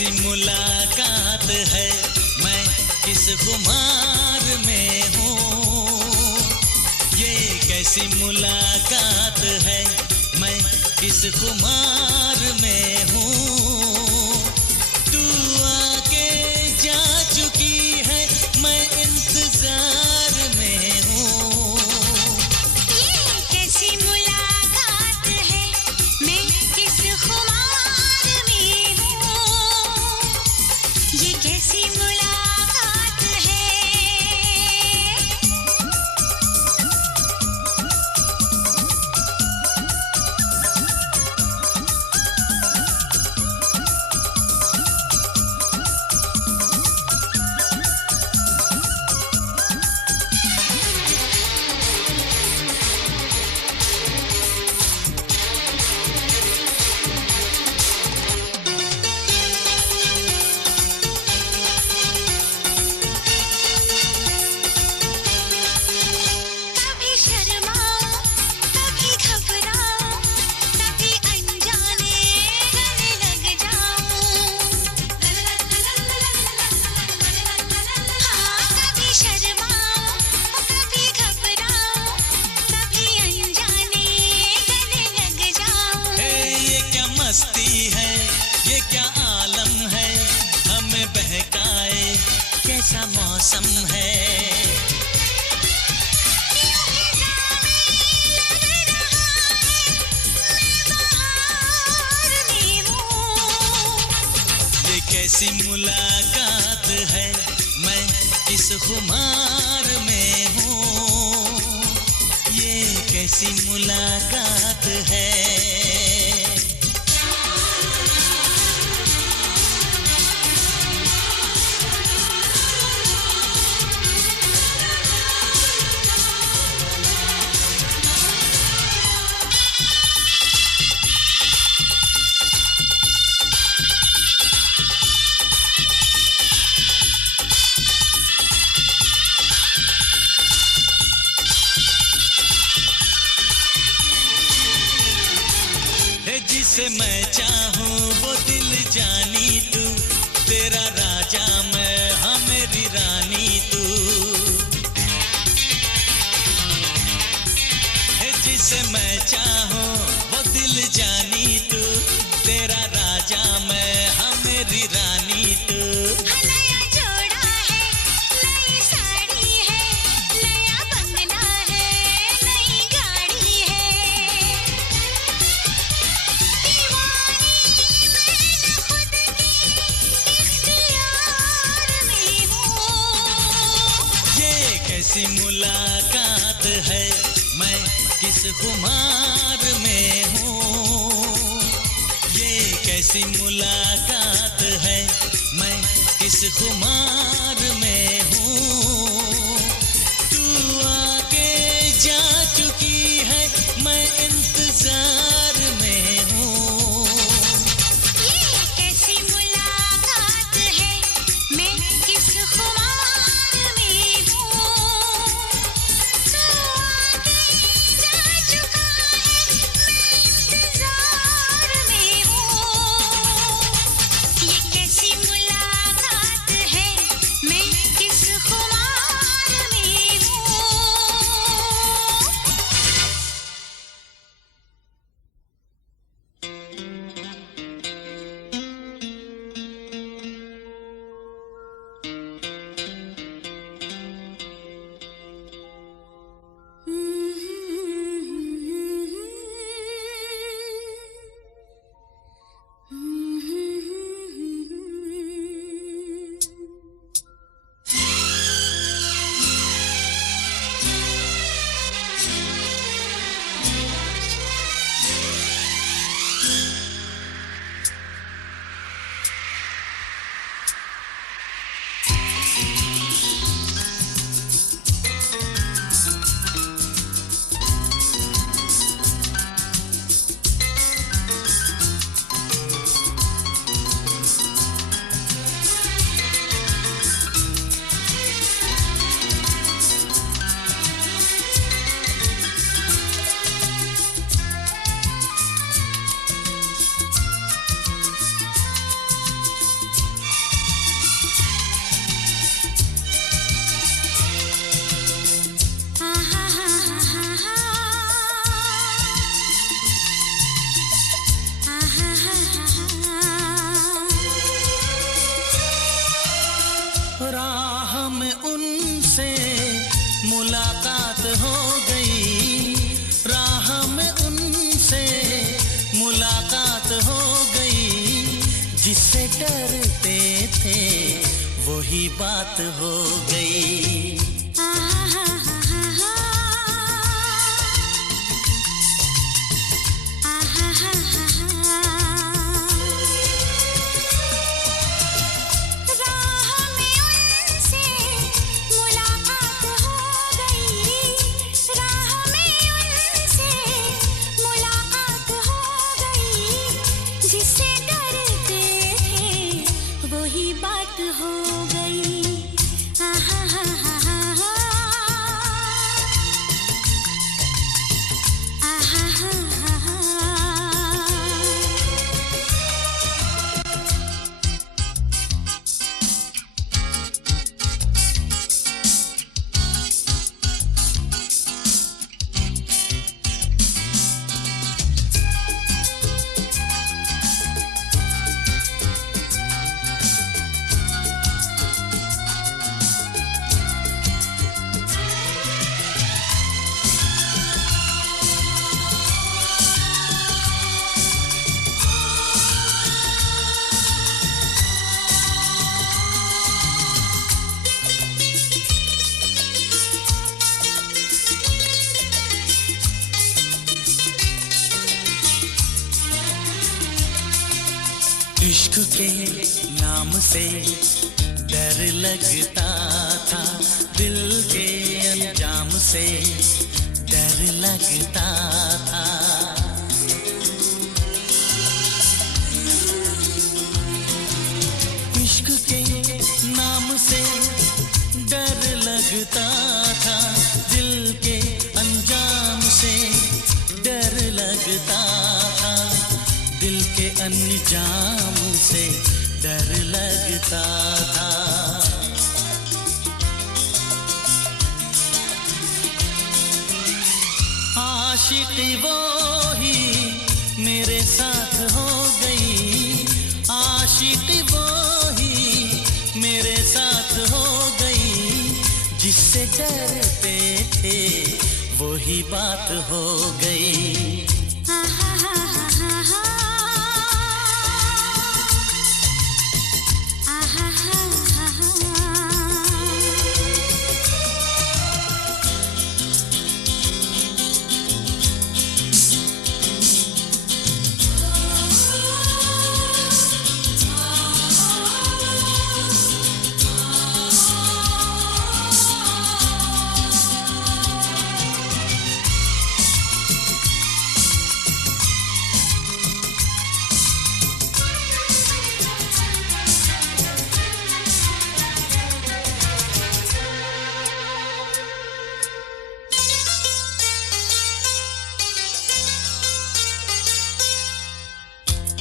कैसी मुलाकात है, मैं किस खुमार में हूँ। ये कैसी मुलाकात है, मैं किस खुमार में हूँ। तू आके जा चुकी है, मैं इंतजार में हूँ। ये कैसी मुलाकात है, मैं किस खुमार में हूँ। ये कैसी मुलाकात है। कभी शर्माऊं, कभी घबराऊं, कभी अनजाने गले लग जाऊं। हाँ, कभी शर्माऊं, कभी घबराऊं, कभी अनजाने गले लग जाऊं। हे ये क्या मस्ती है, ये क्या आलम है, हमें बहकाए कैसा मौसम है। ये कैसी मुलाकात है, मैं किस खुमार में हूँ। ये कैसी मुलाकात है। है जिसे मैं चाहूँ वो दिल जानी तू, तेरा राजा मैं, हाँ मेरी रानी तू। है जिसे मैं चाहूँ वो दिल जानी तू, तेरा राजा मैं, हाँ मेरी रानी तू। नया जोड़ा है, नई साड़ी है, नया बंगला है, नई गाड़ी है। दीवानी मैं खुद के इख्तियार में हूँ। ये कैसी मुलाकात है, मैं किस खुमार में हूँ। ये कैसी मुलाकात है, मैं किस खुमार में हूँ। तू आके जा चुकी है, मैं इंतजार में हूँ। ये कैसी मुलाकात है, मैं किस खुमार में हूँ। तू आके जा चुका है, मैं इंतजार में हूँ। ये कैसी मुलाकात है, मैं किस जिससे डरते थे वही बात हो गई। इश्क के नाम से डर लगता था, दिल के अंजाम से डर लगता था। इश्क के नाम से डर लगता था, दिल के अंजाम से डर लगता था, दिल के अंजाम से डर लगता था। आशिकी वो ही मेरे साथ हो गई, आशिकी वो ही मेरे साथ हो गई, जिससे डरते थे वही बात हो गई।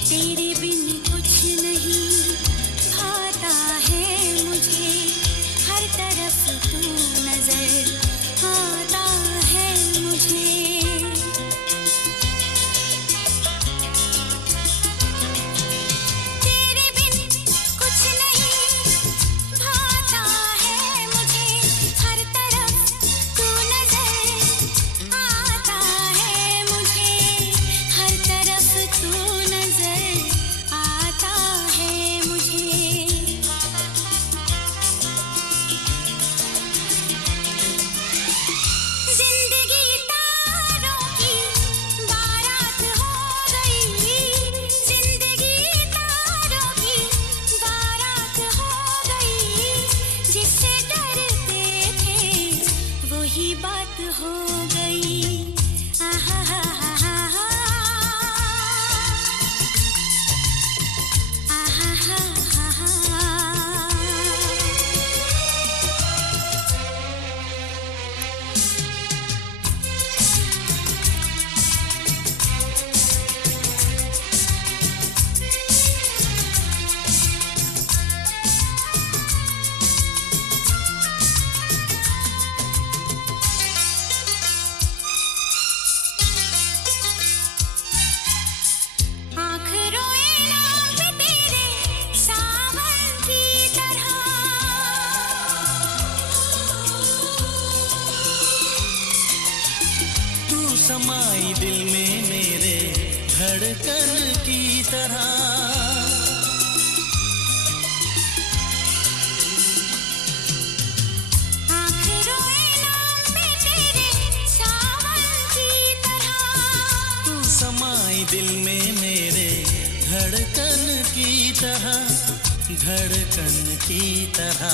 तेरे बिन कुछ नहीं भाता है मुझे, हर तरफ तू नजर आता है मुझे। तेरे बिन कुछ नहीं भाता है मुझे, हर तरफ तू नजर आता है मुझे, हर तरफ तू आता है मुझे। जिंदगी तारों की बारात हो गई, जिंदगी तारों की बारात हो गई, जिससे डरते थे वही बात हो गई। आहा हा हा हा हा। समाई दिल में मेरे धड़कन की तरह, समाई दिल में मेरे धड़कन की तरह, धड़कन की तरह।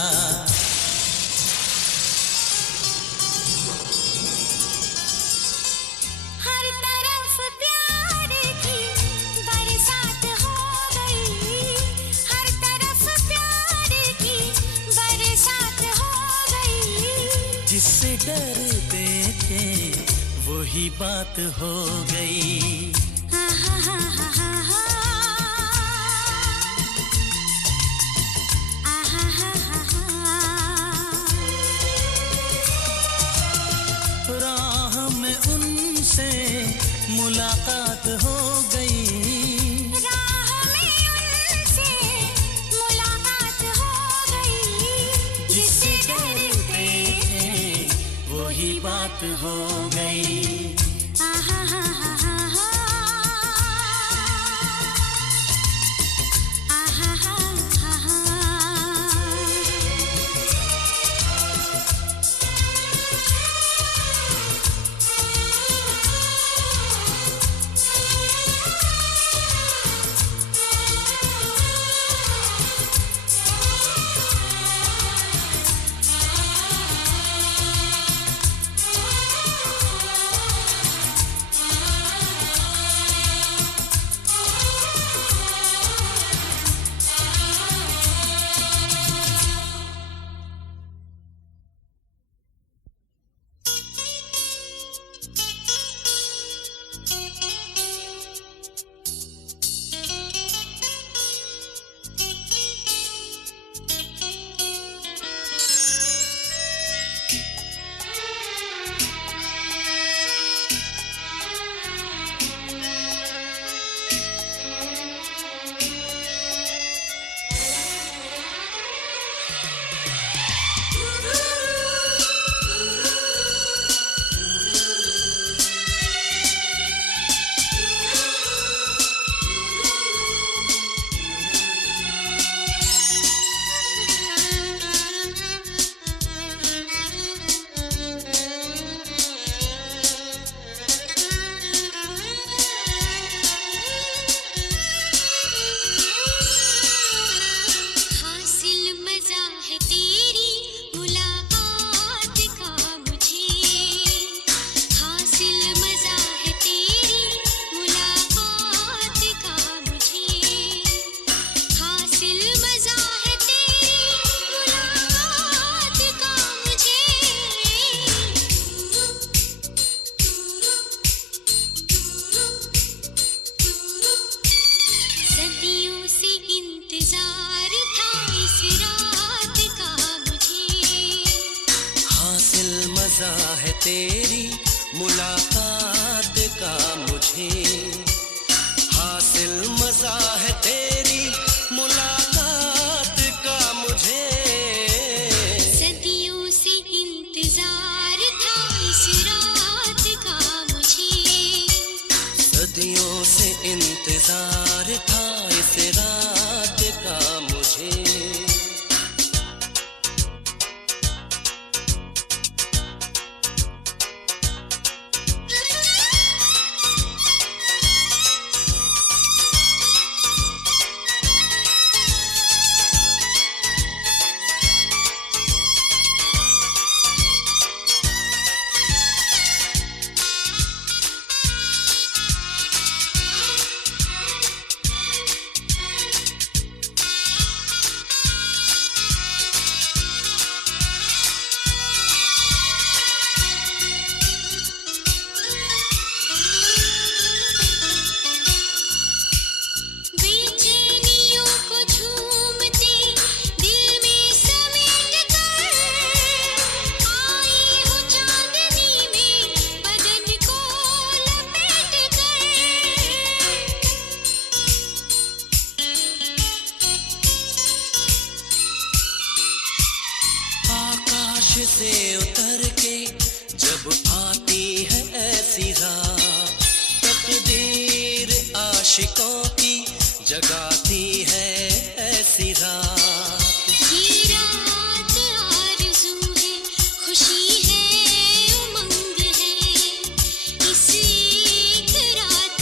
हर तरफ प्यार की बरसात हो गई, हर तरफ प्यार की बरसात हो गई। जिससे डरते थे वही बात हो गई। राह में उनसे मुलाकात हो गई, राह में उनसे मुलाकात हो गई। जिससे डरते थे वही बात हो गई। तेरी मुलाकात का मुझे हासिल मजा है, तेरी मुलाकात का मुझे। सदियों से इंतजार था इस रात का मुझे, सदियों से इंतजार था इस रात का मुझे। से उतर के जब आती है ऐसी रात, तकदीर आशिकों की जगाती है ऐसी रात। ये रात आरज़ू है, खुशी है, उमंग है, इस एक रात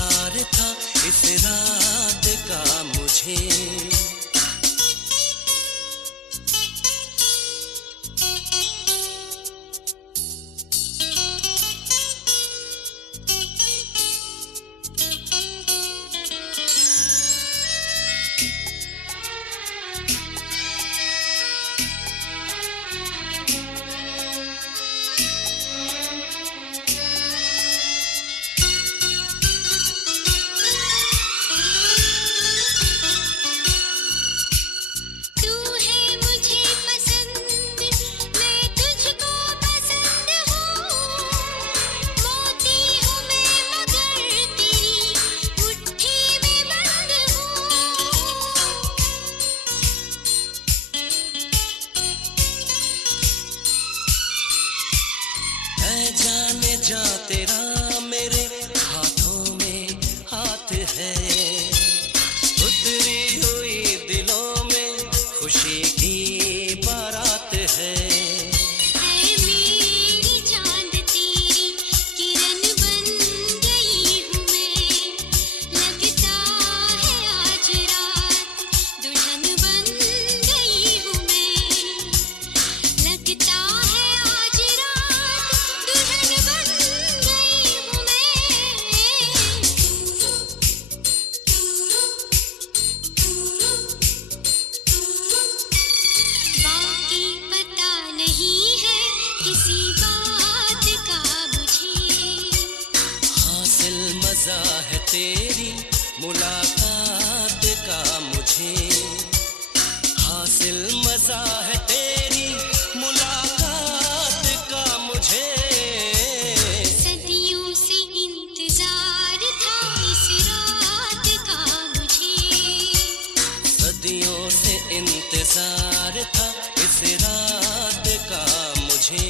इंतजार था इस रात का मुझे। तू है मुझे पसंद, मैं तुझको पसंद हूँ। मोती हूँ मैं मगर तेरी मुट्ठी में बंद हूँ। है जाने जा तेरा मेरे हाथों में हाथ है, उतरी हुई दिलों में खुशी की बारात है। है मेरी चांद तेरी किरण बन गई हूँ मैं। लगता है आज रात दुल्हन बन गई हूँ मैं। लगता है आज रात दुल्हन बन गई हूँ मैं। बाकी पता नहीं है किसी बात का मुझे। हासिल मजा है तेरी मुलाकात का मुझे। हासिल मजा है तेरी मुलाकात का मुझे। सदियों से इंतजार था इस रात का मुझे। सदियों से इंतजार था इस रात का मुझे।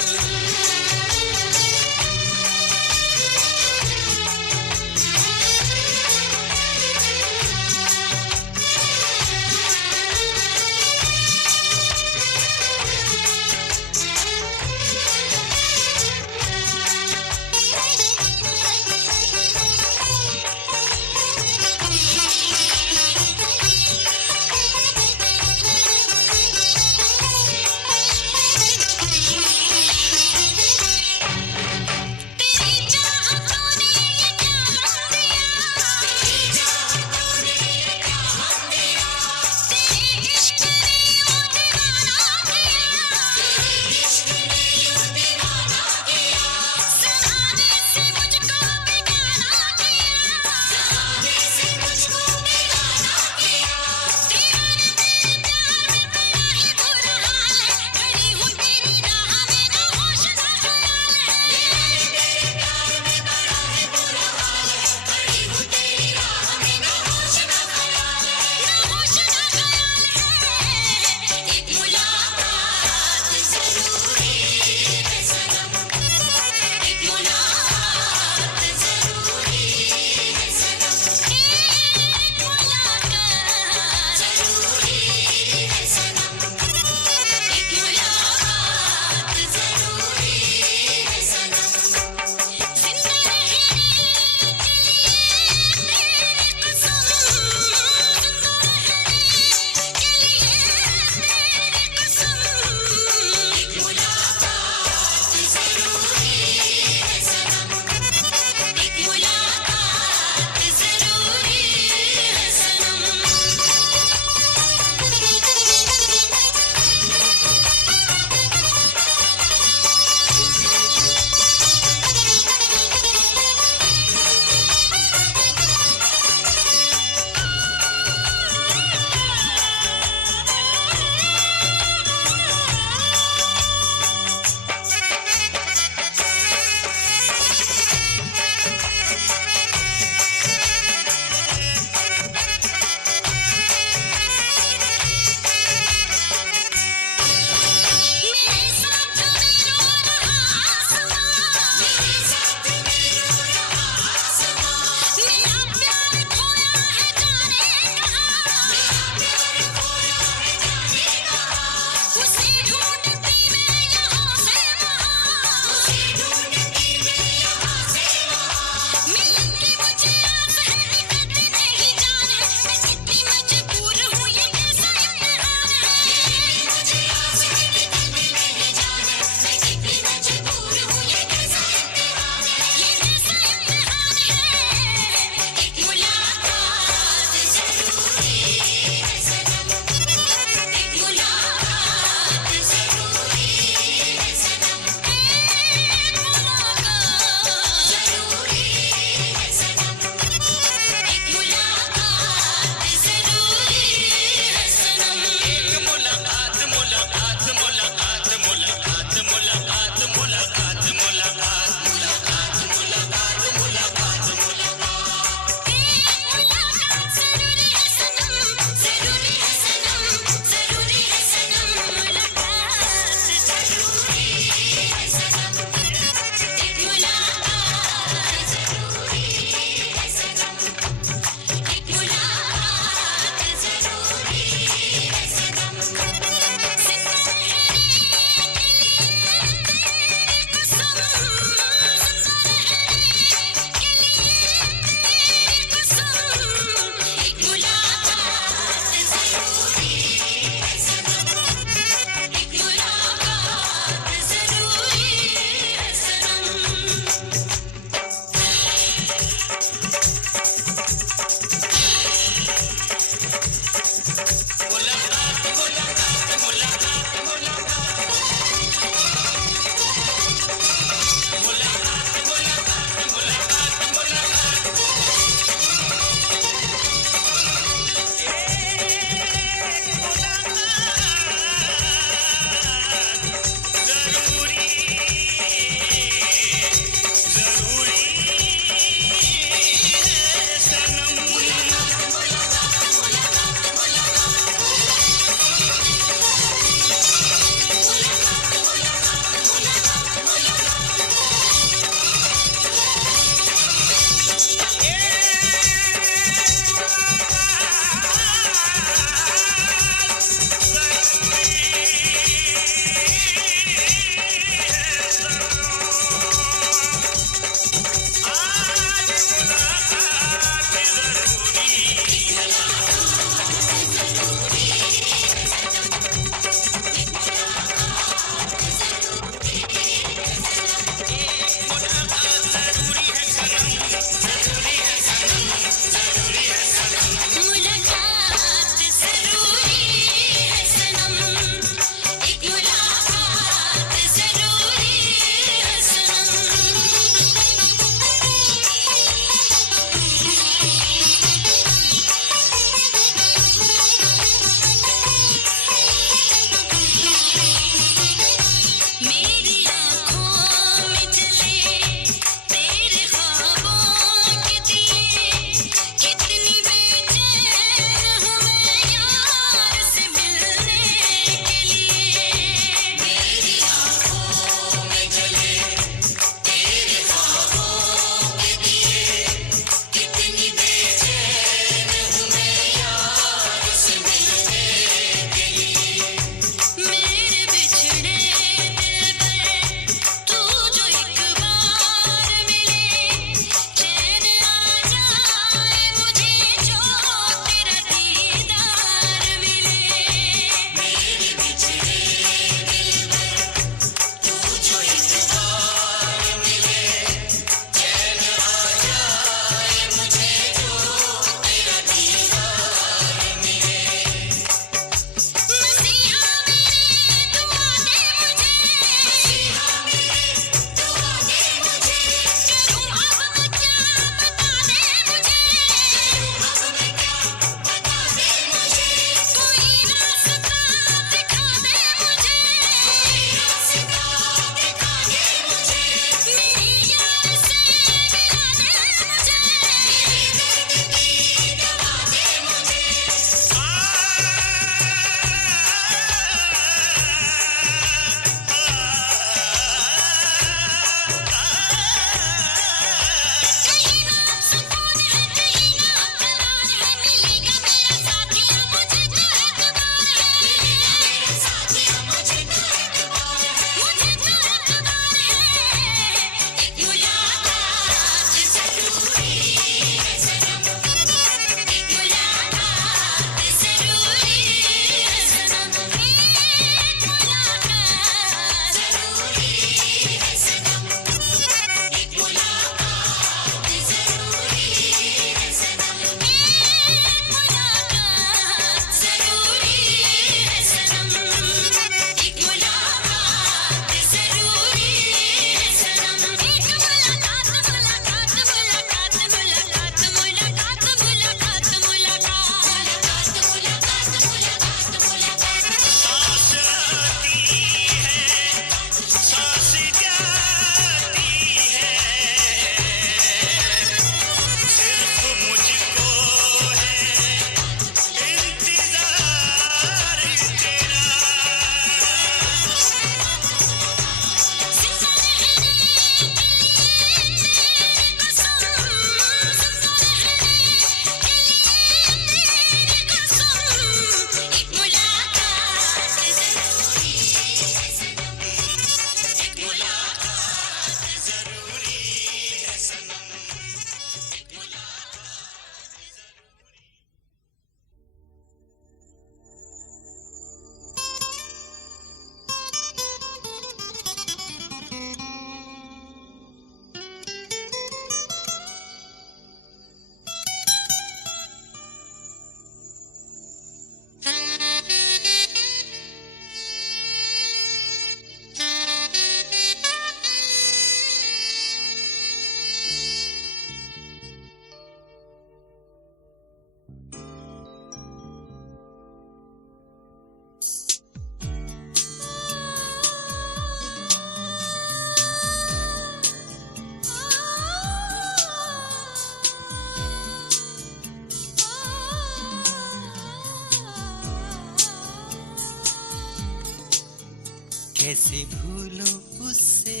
कैसे भूलूं उससे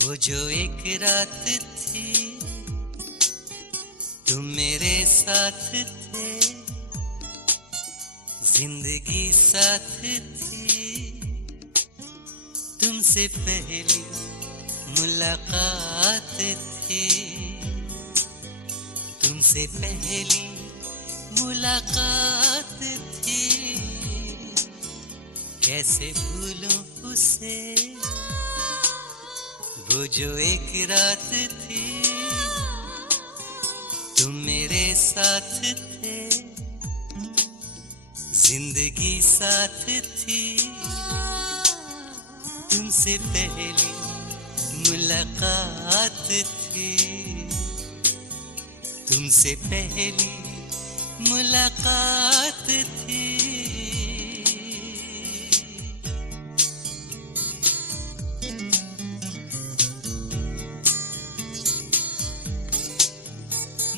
वो जो एक रात थी तुम मेरे साथ थे, जिंदगी साथ थी। तुमसे पहली मुलाकात थी, तुमसे पहली मुलाकात थी। कैसे भूलूं उसे वो जो एक रात थी तुम मेरे साथ थे, जिंदगी साथ थी। तुमसे पहली मुलाकात थी, तुमसे पहली मुलाकात थी।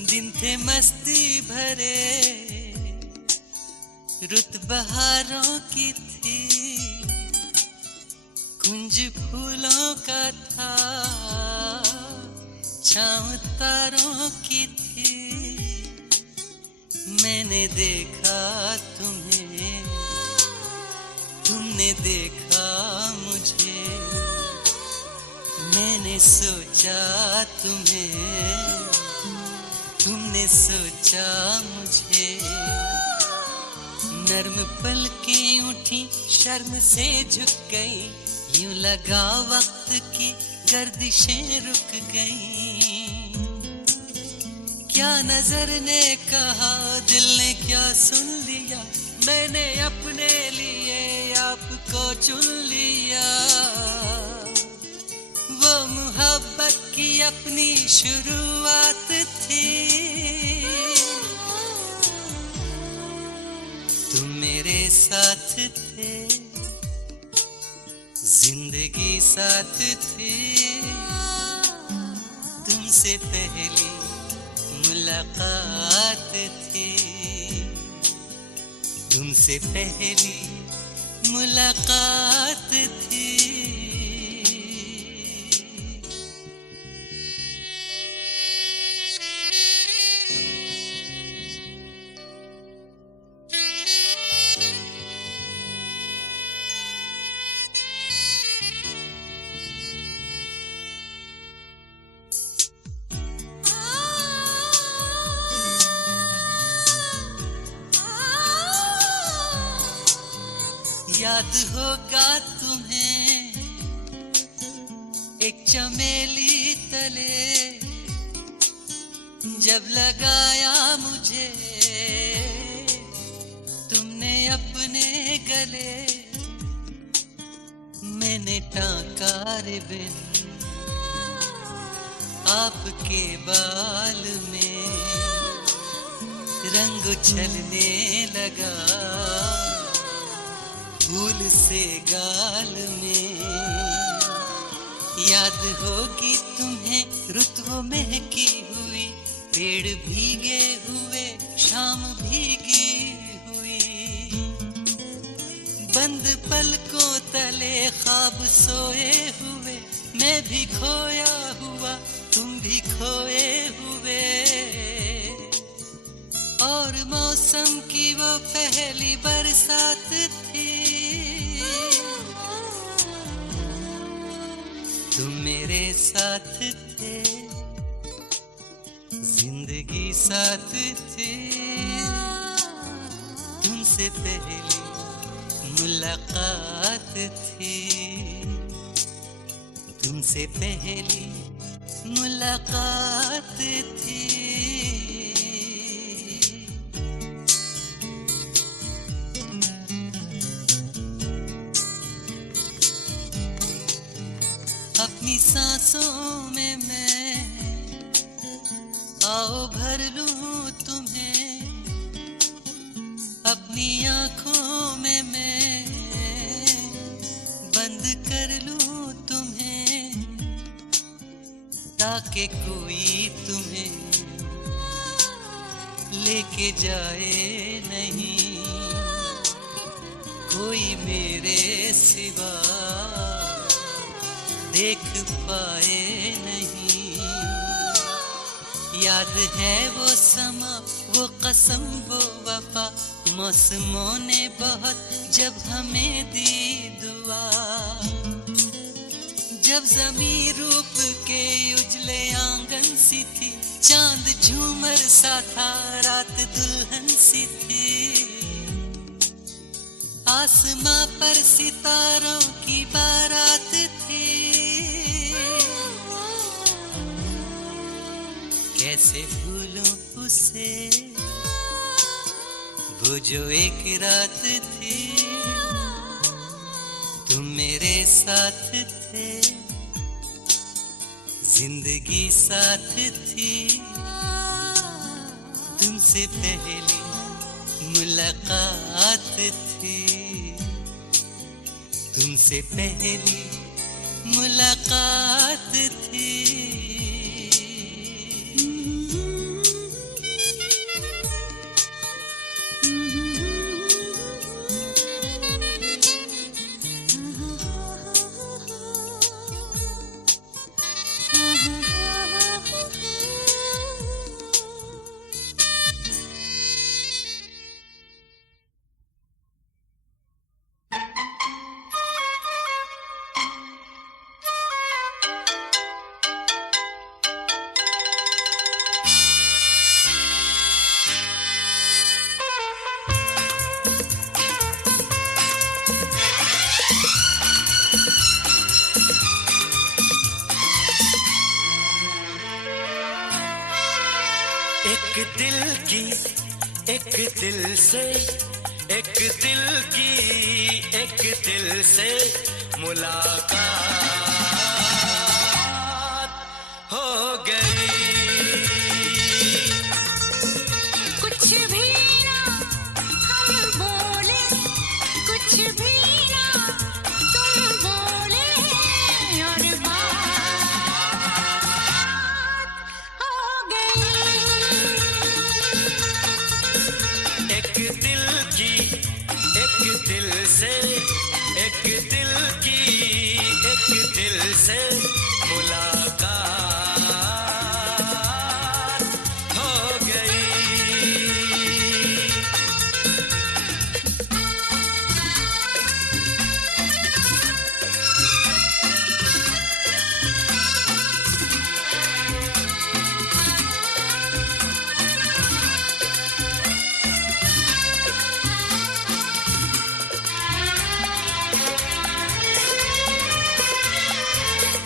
दिन थे मस्ती भरे, रुत बहारों की थी, कुंज फूलों का था, छाँव तारों की थी। मैंने देखा तुम्हें, तुमने देखा मुझे, मैंने सोचा तुम्हें, तुमने सोचा मुझे। नर्म पलकें उठी, शर्म से झुक गई, यूं लगा वक्त की गर्दिशें रुक गई। क्या नजर ने कहा, दिल ने क्या सुन लिया, मैंने अपने लिए आपको चुन लिया। वो मोहब्बत की अपनी शुरुआत थी, तुम मेरे साथ थे, जिंदगी साथ थी। तुमसे पहली मुलाकात थी, तुमसे पहली मुलाकात थी। याद होगा तुम्हें एक चमेली तले, जब लगाया मुझे तुमने अपने गले। मैंने टांका रिबन आपके बाल में, रंग उछलने लगा फूल से गाल में। याद होगी तुम्हें रुत वो महकी हुई, पेड़ भीगे हुए, शाम भीगी हुई। बंद पलकों तले ख्वाब सोए हुए, मैं भी खोया हुआ, तुम भी खोए हुए। और मौसम की वो पहली बरसात थी, तुम मेरे साथ थे, जिंदगी साथ थी। तुमसे पहली मुलाकात थी, तुमसे पहली मुलाकात थी। अपनी सांसों में मैं आओ भर लूं तुम्हें, अपनी आँखों में मैं बंद कर लूं तुम्हें, ताकि कोई तुम्हें लेके जाए नहीं, कोई मेरे सिवा देख पाए नहीं। याद है वो समा, वो कसम, वो वफा, मौसमों ने बहुत जब हमें दी दुआ। जब ज़मीं रूप के उजले आंगन सी थी, चांद झूमर सा था, रात दुल्हन सी थी। आसमां पर सितारों की बारात थी। कैसे भूलूं उसे, वो जो एक रात थी। तुम मेरे साथ थे, जिंदगी साथ थी। तुमसे पहली मुलाकात थी, तुमसे पहली मुलाकात थी। एक दिल से, एक दिल की, एक दिल से मुलाकात हो गई। कुछ भी ना हम बोले, कुछ भी ना तुम बोले, और बात हो गई। एक दिल की, एक दिल से, एक दिल की, एक दिल से मुलाकात हो गई।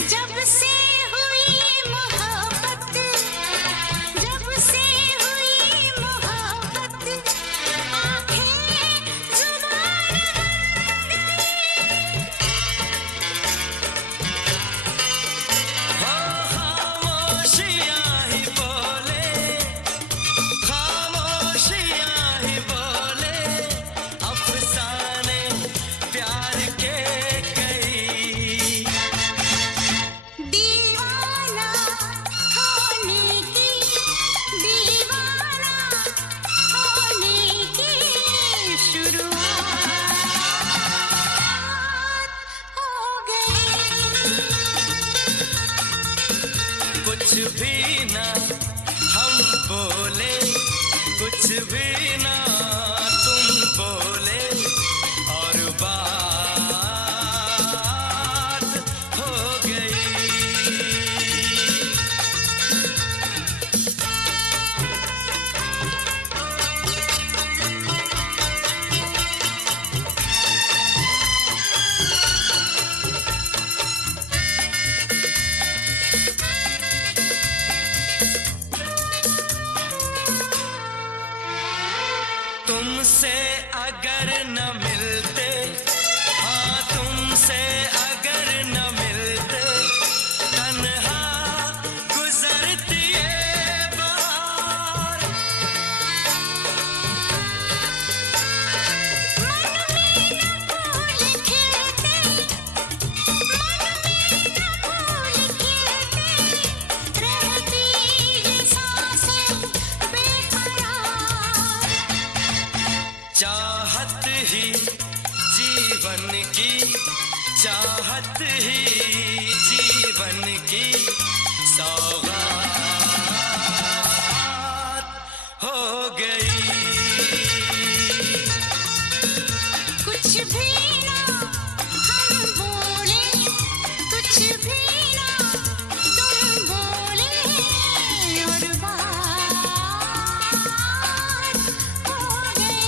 जब से हुई मोहब्बत, जब से हुई मोहब्बत, आँखें जुबान खामोशियाँ ही बोले, खामोशियाँ ही बोले, अफसाने प्यार के कई। दीवाना होने की, दीवाना होने की शुरुआत हो गई। कुछ भी ना हम बोले, कुछ भी ना तुम बोले, और बात हो गई। तुमसे अगर न मिलते, हाँ तुमसे अगर न मिलते, तन्हा गुजरती ये बार। फूल खिलते, फूल खिलते, रहती ये सांसें बेकरार। चाहत ही जीवन की चाहत ही जीवन की सौगात हो गई। कुछ भी ना हम बोले, कुछ भी ना तुम बोले, और बात हो गई।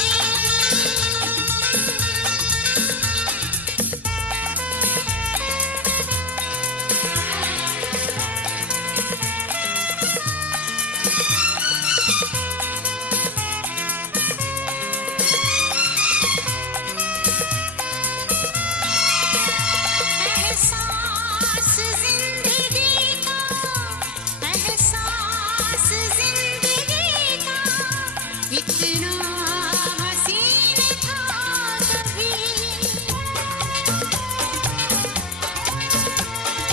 एहसास जिंदगी का, एहसास जिंदगी का, इतना हसीन था कभी।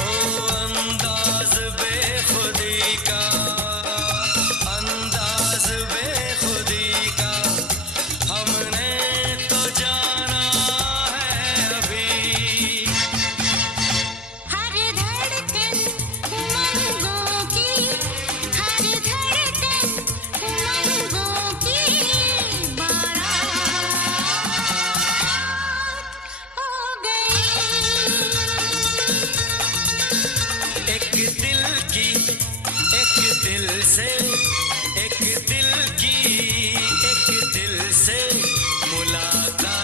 ओ अंदाज बेखुदी का, अंदाज बेखुदी का हमने तो जाना है अभी। हर धड़कन उमंगों की, हर धड़कन उमंगों की बारात हो गई। एक दिल की एक दिल से, एक दिल की एक दिल से मुलाकात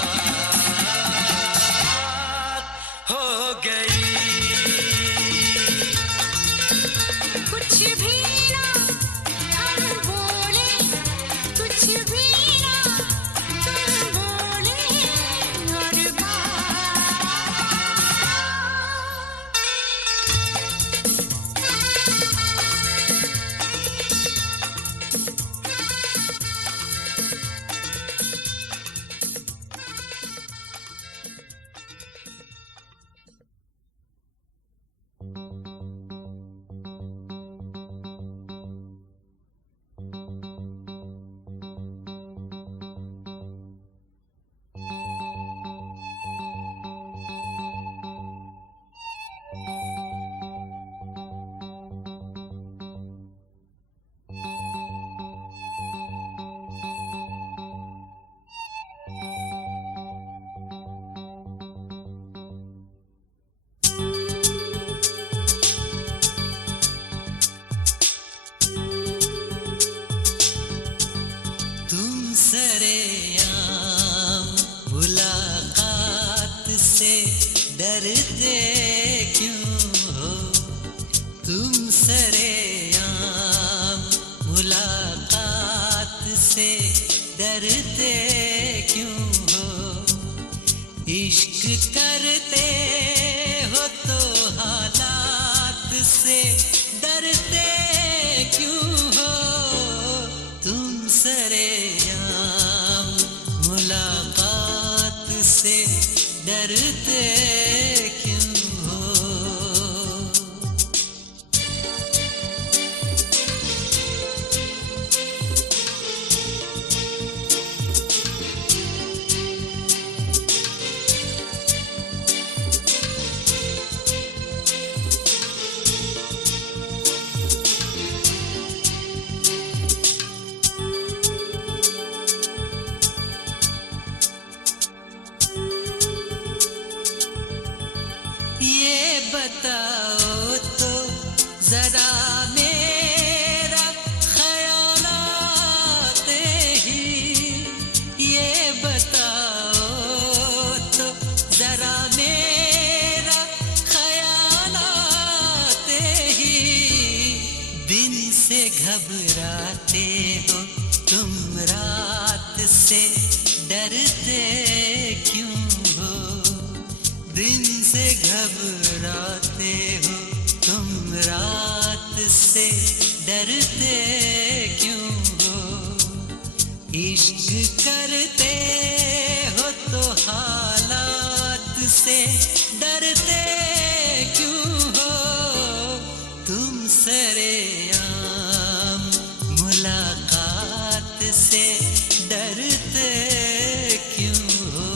हो गई। कुछ भी ना हम बोले, कुछ भी ना तुम बोले, और तुम सरेआम मुलाकात से डरते क्यों हो? तुम सरेआम मुलाकात से डरते क्यों हो? इश्क करते हो तो हालात से डरते क्यों हो? तुम सरेआम मुलाकात से डरते क्यों हो? ये बताओ तो जरा मेरा ख्याल आते ही, ये बताओ तो जरा मेरा ख्याल आते ही, दिन से घबराते हो तुम रात से डरते क्यों हो? दिन से घबराते हो तुम रात से डरते क्यों हो? इश्क करते हो तो हालात से डरते क्यों हो? तुम सरेआम मुलाकात से डरते क्यों हो?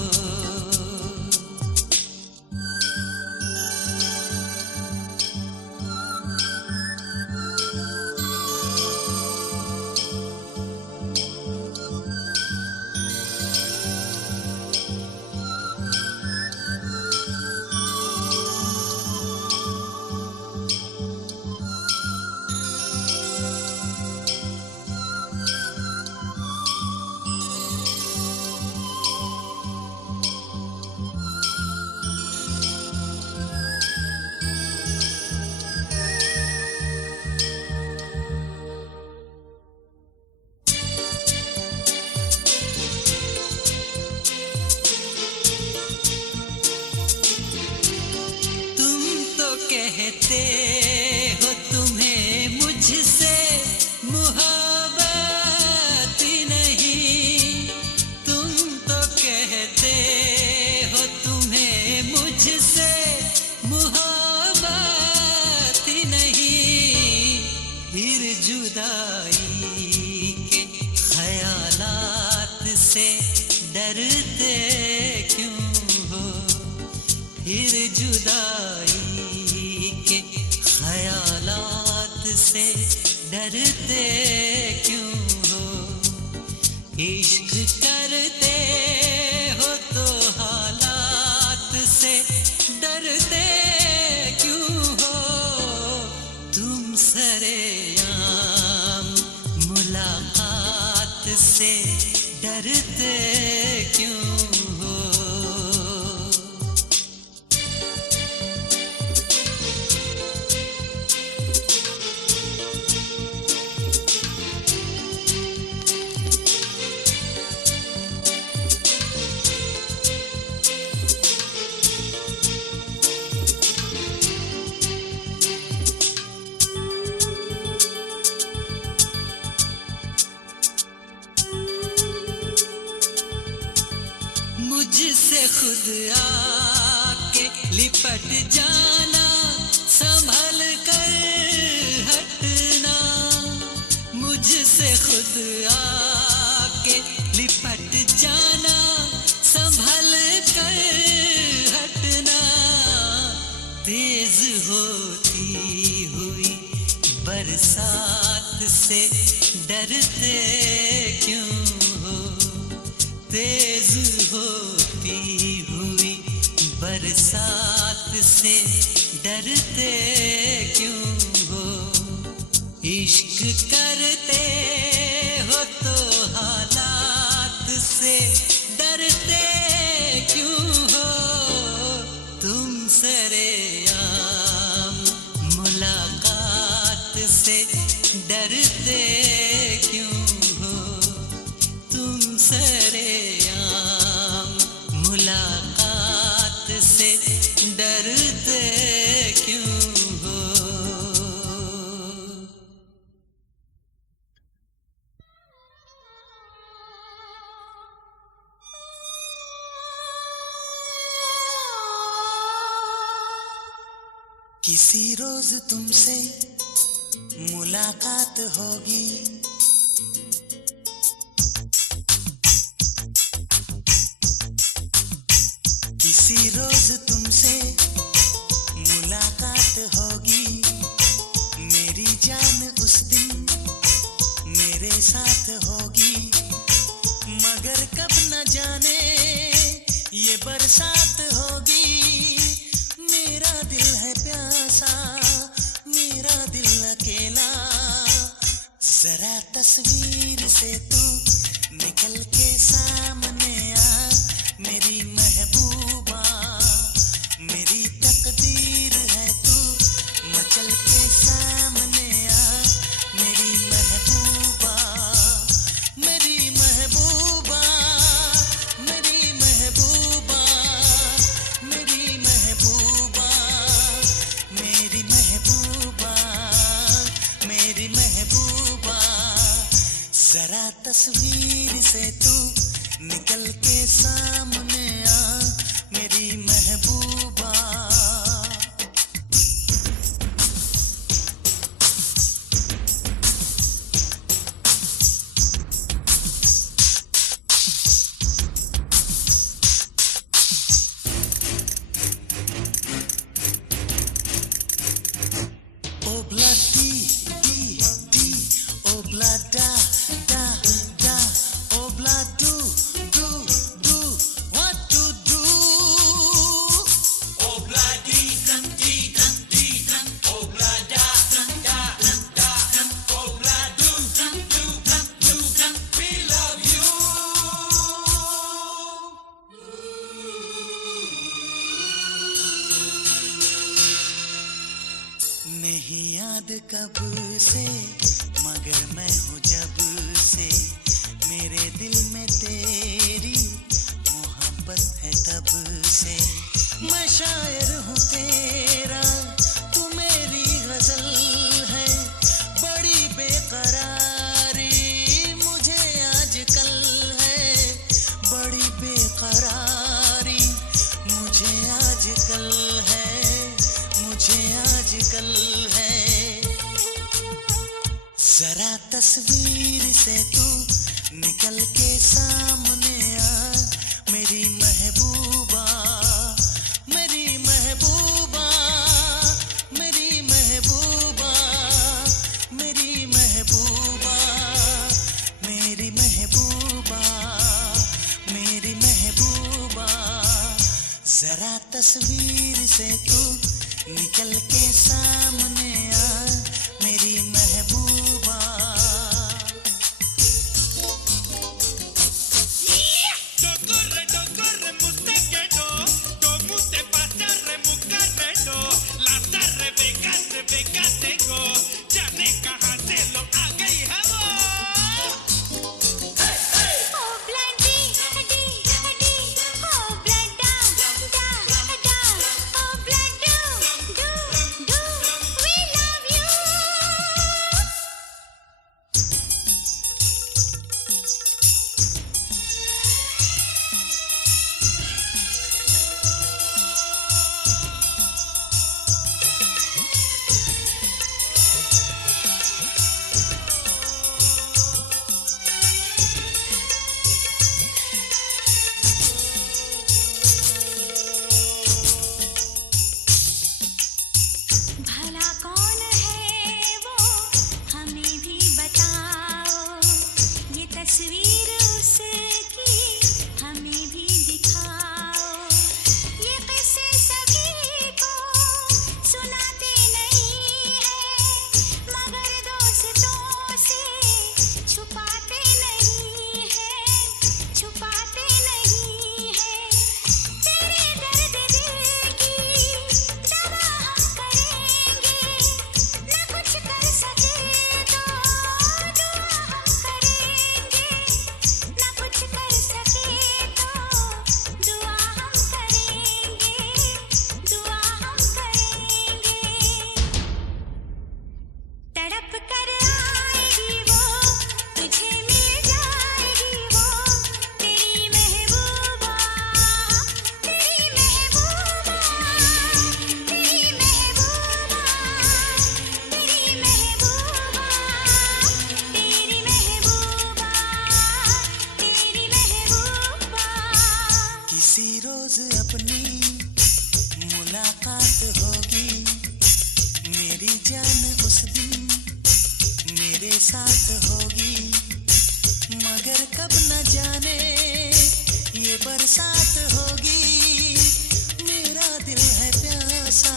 डरते क्यों हो, फिर जुदाई के ख्यालात से डरते क्यों हो, इश्क करते हो तो हालात से डरते क्यों हो, तुम सरेआम मुलाकात से डरते क्यों हो। मुझसे खुद आके लिपट जाना, संभल कर हटना, मुझसे खुद आके लिपट जाना, संभल कर हटना, तेज होती हुई बरसात से डरते क्यों हो, तेज होती हुई बरसात से डरते क्यों हो, इश्क करते हो तो हालात से डरते क्यों हो, तुम सरेआम मुलाकात से डरते क्यों हो, तुम सरेआम मुलाकात से डरते क्यों हो। किसी रोज तुमसे मुलाकात होगी, किसी रोज तुमसे मुलाकात होगी, मेरी जान उस दिन मेरे साथ होगी, मगर कब न जाने ये बरसात होगी, मेरा दिल है प्यासा, मेरा दिल अकेला, जरा तस्वीर से तू निकल के सामने आ, मेरी महबूबा, मेरी तकदीर है तू, मचल के सामने आ, मेरी महबूबा, मेरी महबूबा, मेरी महबूबा, मेरी महबूबा, मेरी महबूबा, मेरी महबूबा, जरा तस्वीर से तू निकल के सामने आ, मेरी महबूबा। Obla di di di, obla da da da, obla do do do, what to do? Obla di dan di dan di dan, obla da dan da dan da dan, obla do dan do dan do dan, we love you. नहीं याद कब से, मगर मैं हूँ जब से, मेरे दिल में तेरी मोहब्बत है तब से, मैं शायर हूँ तेरा, तू मेरी गजल है, बड़ी बेकरारी मुझे आजकल है, बड़ी बेकरारी मुझे आजकल है, मुझे आजकल है, जरा तस्वीर से तू निकल के सामने आ, मेरी जरा तस्वीर से तू निकल के सामने आ मेरी महबूबा। जाने कहां से लो आ गई है वो। Oh bloody, D D, oh blood da da da, oh blood do, we love you. भला कौन है वो हमें भी बताओ, ये तस्वीर उसकी हमें भी दिखाओ। ये किस्से सभी को सुनाते नहीं है, मगर दोस्तों से छुपाते नहीं है, छुपाते नहीं है। तेरे दर्द दिल की दवा हम करेंगे, ना कुछ कर सके तो दुआ हम करेंगे, ना कुछ कर सके तो दुआ हम करेंगे, दुआ हम करेंगे। तड़प कर आएगी वो, तुझे मिल जाएगी वो, तेरी महबूबा, तेरी महबूबा, तेरी महबूबा, तेरी महबूबा, तेरी महबूबा, तेरी महबूबा। किसी रोज अपनी मुलाकात होगी, मेरी जान उस दिन मेरे साथ होगी, मगर कब न जाने ये बरसात होगी। मेरा दिल है प्यासा,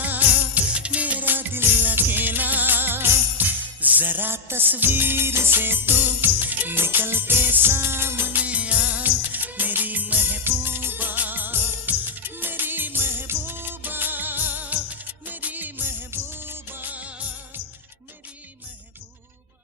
मेरा दिल अकेला, जरा तस्वीर से तू निकल के सामने आ मेरी महबूबा, मेरी महबूबा, मेरी महबूबा, मेरी महबूबा।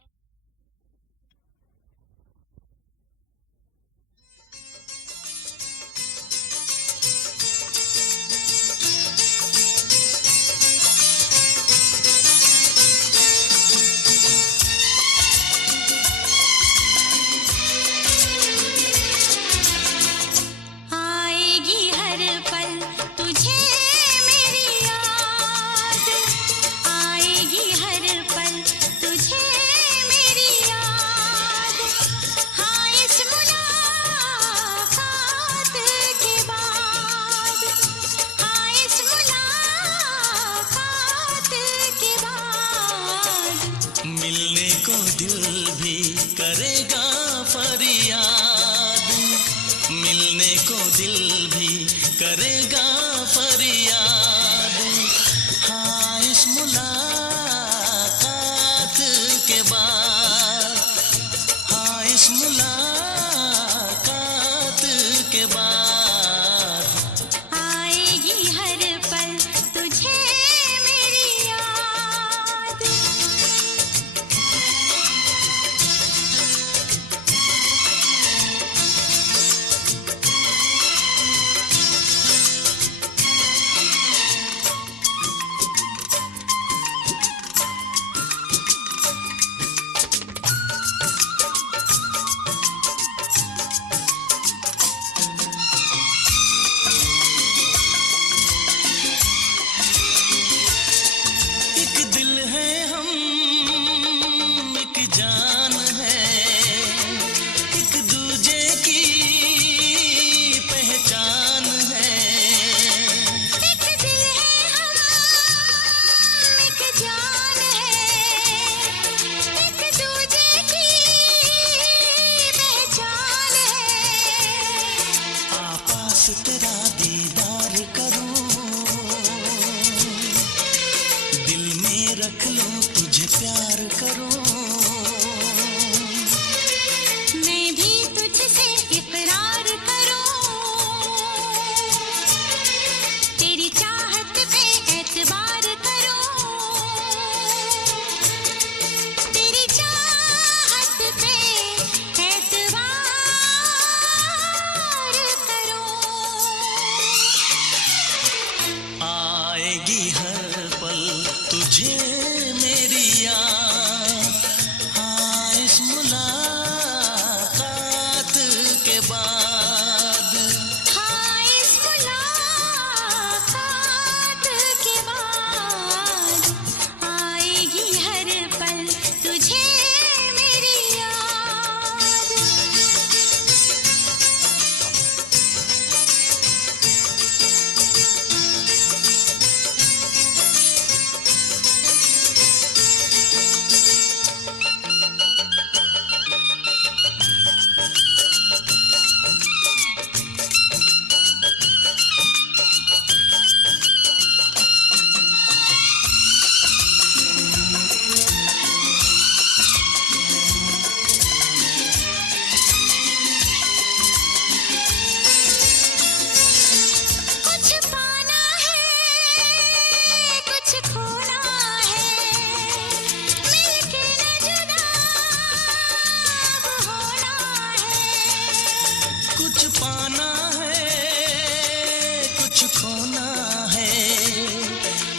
कुछ खोना है,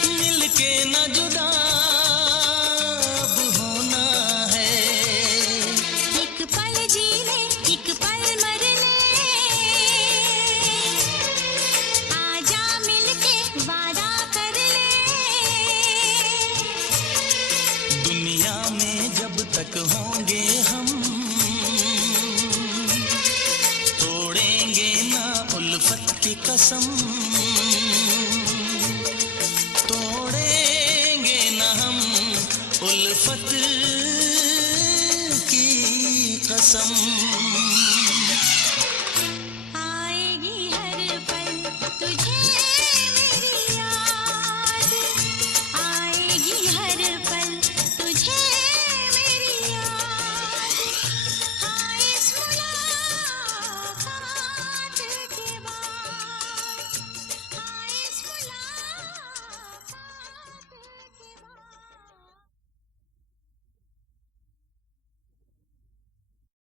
मिलके न जुदा अब होना है। एक पल जी ले, एक पल मर ले, आजा मिलके वादा कर ले। दुनिया में जब तक होंगे हम, तोड़ेंगे ना उल्फत की कसम, तोड़ेंगे ना हम उल्फत की कसम।